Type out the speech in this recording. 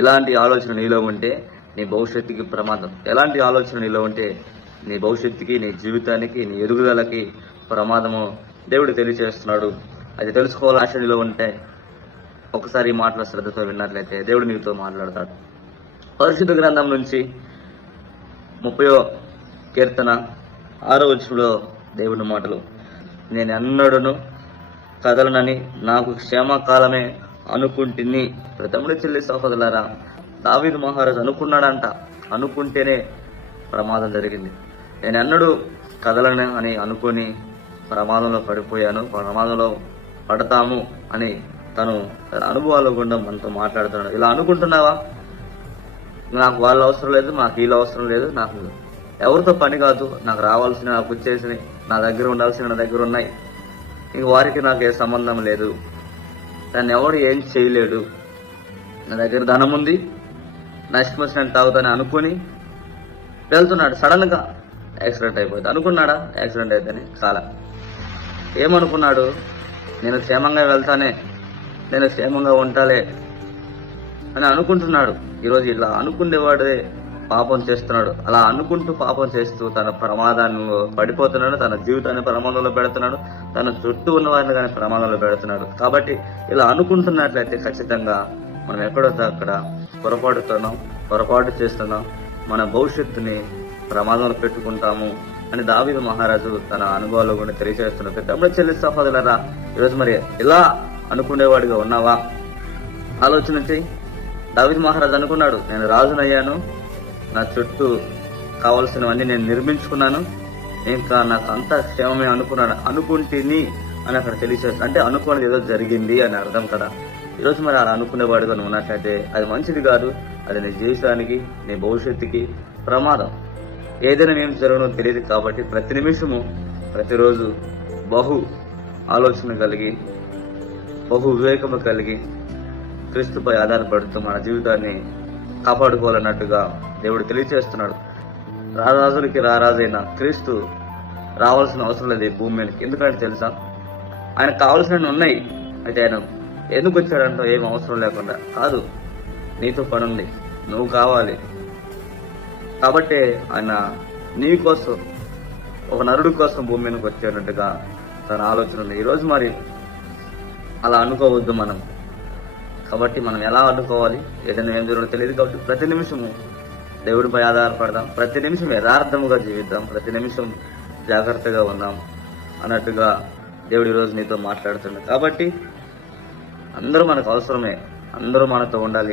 ఎలాంటి ఆలోచన నీలో ఉంటే నీ భవిష్యత్తుకి ప్రమాదం. ఎలాంటి ఆలోచన నీలో ఉంటే నీ భవిష్యత్తుకి, నీ జీవితానికి, నీ ఎదుగుదలకి ప్రమాదము దేవుడు తెలియజేస్తున్నాడు. అది తెలుసుకోవాలి ఆశ నీలో ఉంటే ఒకసారి ఈ మాటల శ్రద్ధతో విన్నట్లయితే దేవుడు నీతో మాట్లాడతాడు. పరిశుద్ధ గ్రంథం నుంచి 30వ కీర్తన 6వ వచనంలో దేవుని మాటలు, నేను ఎన్నడూను కదలనని నాకు క్షేమకాలమే అనుకుంటుని. తమ్ముడి చెల్లి సహోదరులారా, దావీదు మహారాజు అనుకున్నాడంట. అనుకుంటేనే ప్రమాదం జరిగింది. నేను ఎన్నడూ కదలను అని అనుకుని ప్రమాదంలో పడిపోయాను, ప్రమాదంలో పడతాము అని తను తన అనుభవాల గుండా మనతో మాట్లాడుతున్నాడు. ఇలా అనుకుంటున్నావా? నాకు వాళ్ళ అవసరం లేదు, నాకు వీళ్ళ అవసరం లేదు, నాకు ఎవరితో పని కాదు, నాకు రావాల్సిన, నాకు వచ్చేసినాయి, నా దగ్గర ఉండాల్సిన నా దగ్గర ఉన్నాయి, ఇంక వారికి నాకు ఏ సంబంధం లేదు, దాన్ని ఎవడు ఏం చేయలేడు, నా దగ్గర ధనం ఉంది, నష్టం వచ్చినట్టు తాగుతాని అనుకుని వెళ్తున్నాడు. సడన్ గా యాక్సిడెంట్ అయిపోయింది. అనుకున్నాడా యాక్సిడెంట్ అయితేనే? చాలా. ఏమనుకున్నాడు? నేను క్షేమంగా వెళ్తానే, నేను క్షేమంగా ఉంటాలే అని అనుకుంటున్నాడు. ఈరోజు ఇలా అనుకునేవాడే పాపం చేస్తున్నాడు. అలా అనుకుంటూ పాపం చేస్తూ తన ప్రమాదాన్ని పడిపోతున్నాడు, తన జీవితాన్ని ప్రమాదంలో పెడుతున్నాడు, తన చుట్టూ ఉన్న వారిని కానీ ప్రమాదంలో పెడుతున్నాడు. కాబట్టి ఇలా అనుకుంటున్నట్లయితే ఖచ్చితంగా మనం ఎక్కడో అక్కడ పొరపాటు చేస్తున్నాం, మన భవిష్యత్తుని ప్రమాదంలో పెట్టుకుంటాము అని దావీదు మహారాజు తన అనుభవాల్లో కూడా తెలియజేస్తున్నారు. తమ్ముడు చెల్లి సహోదరులారా, ఈరోజు మరి ఇలా అనుకునేవాడిగా ఉన్నావా? ఆలోచన చెయ్యి. దావీదు మహారాజు అనుకున్నాడు, నేను రాజునయ్యాను, నా చుట్టూ కావాల్సినవన్నీ నేను నిర్మించుకున్నాను, ఇంకా నాకు అంతా క్షేమమే అనుకున్నాడు. అనుకుంటేని అని అక్కడ తెలియజేస్తాను. అంటే అనుకున్నది ఏదో జరిగింది అని అర్థం కదా. ఈరోజు మరి అలా అనుకునేవాడుగా నువ్వు ఉన్నట్లయితే అది మంచిది కాదు. అది నీ జీవితానికి, నీ భవిష్యత్తుకి ప్రమాదం. ఏదైనా ఏం జరగనో తెలియదు. కాబట్టి ప్రతి నిమిషము, ప్రతిరోజు బహు ఆలోచన కలిగి, బహు వివేకము కలిగి, క్రీస్తుపై ఆధారపడుతూ మన జీవితాన్ని కాపాడుకోవాలన్నట్టుగా దేవుడు తెలియజేస్తున్నాడు. రారాజులకి రారాజైన క్రీస్తు రావాల్సిన అవసరం లేదు ఈ భూమి మీదకి. ఎందుకంటే తెలుసా, ఆయనకు కావాల్సినవి ఉన్నాయి. అయితే ఆయన ఎందుకు వచ్చాడంటో ఏం అవసరం లేకుండా కాదు, నీతో పని ఉంది, నువ్వు కావాలి. కాబట్టి ఆయన నీ కోసం, ఒక నరుడి కోసం భూమి మీదకి వచ్చేటట్టుగా తన ఆలోచన ఉంది. ఈరోజు మరి అలా అనుకోవద్దు మనం. కాబట్టి మనం ఎలా అనుకోవాలి, ఏదైనా ఏం జరుగుతుందో తెలియదు. కాబట్టి ప్రతి నిమిషము దేవుడిపై ఆధారపడదాం, ప్రతి నిమిషం యథార్థముగా జీవిద్దాం, ప్రతి నిమిషం జాగ్రత్తగా ఉందాం అన్నట్టుగా దేవుడు ఈరోజు నీతో మాట్లాడుతున్నాడు. కాబట్టి అందరూ మనకు అవసరమే, అందరూ మనతో ఉండాలి.